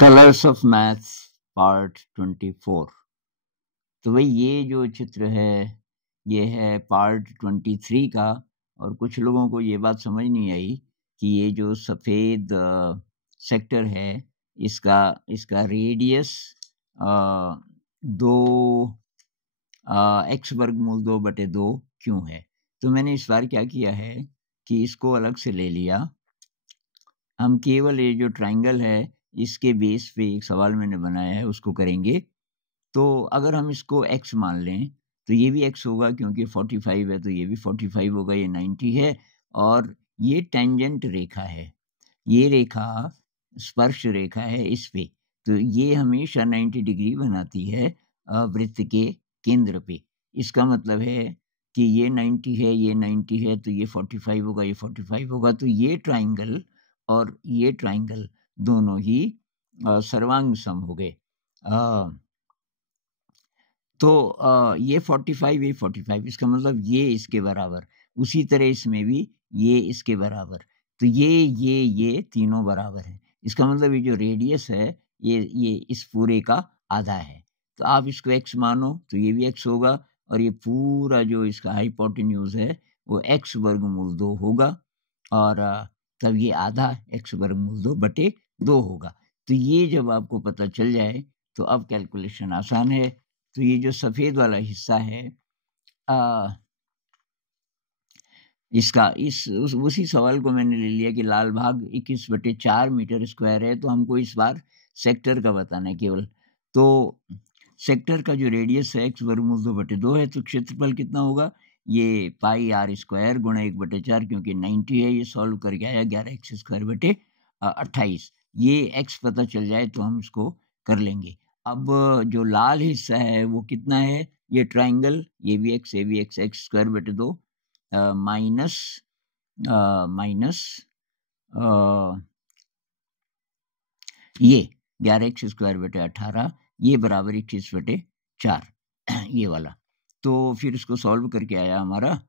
Colours of maths part 24। तो भाई ये जो चित्र है ये है पार्ट 23 का। और कुछ लोगों को ये बात समझ नहीं आई कि ये जो सफ़ेद सेक्टर है इसका रेडियस 2 एक्स वर्गमूल 2/2 क्यों है। तो मैंने इस बार क्या किया है कि इसको अलग से ले लिया। हम केवल ये जो ट्रायंगल है इसके बेस पे एक सवाल मैंने बनाया है उसको करेंगे। तो अगर हम इसको x मान लें तो ये भी x होगा क्योंकि 45 है तो ये भी 45 होगा, ये 90 है। और ये टेंजेंट रेखा है, ये रेखा स्पर्श रेखा है इस पे, तो ये हमेशा 90 डिग्री बनाती है वृत्त के केंद्र पे। इसका मतलब है कि ये 90 है, ये 90 है, तो ये 45 होगा, ये 45 होगा। तो ये ट्रायंगल और ये ट्रायंगल दोनों ही सर्वांग सम हो गए। तो ये 45 ये 45, इसका मतलब ये इसके बराबर। उसी तरह इसमें भी ये इसके बराबर। तो ये तीनों बराबर हैं। इसका मतलब ये जो रेडियस है ये इस पूरे का आधा है। तो आप इसको x मानो तो ये भी x होगा, और ये पूरा जो इसका हाइपोटेन्यूज है वो x वर्गमूल 2 होगा। और तब ये आधा x वर्गमूल 2/2 होगा। तो ये जब आपको पता चल जाए तो अब कैलकुलेशन आसान है। तो ये जो सफ़ेद वाला हिस्सा है इसका उसी सवाल को मैंने ले लिया कि लाल भाग 21/4 मीटर स्क्वायर है। तो हमको इस बार सेक्टर का बताना है केवल। तो सेक्टर का जो रेडियस है x वर्गमूल 2/2 है, तो क्षेत्रफल कितना होगा, ये पाई r स्क्वायर गुणा 1/4, क्योंकि 90 है। ये सॉल्व करके आया 11x² 28। ये x पता चल जाए तो हम इसको कर लेंगे। अब जो लाल हिस्सा है वो कितना है, ये ट्रायंगल, ये भी x, ये भी x, x²/2 माइनस ये 11x²/18, ये बराबर 21/4 ये वाला। तो फिर इसको सॉल्व करके आया हमारा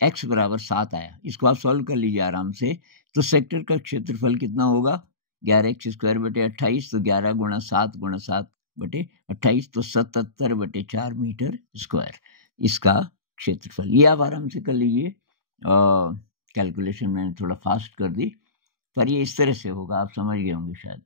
x बराबर 7 आया। इसको आप सॉल्व कर लीजिए आराम से। तो सेक्टर का क्षेत्रफल कितना होगा, 11x²/28, तो 11 गुणा 7 गुणा 7/28, तो 77/4 मीटर स्क्वायर इसका क्षेत्रफल। ये आप आराम से कर लीजिए। कैलकुलेशन मैंने थोड़ा फास्ट कर दी, पर ये इस तरह से होगा, आप समझ गए होंगे शायद।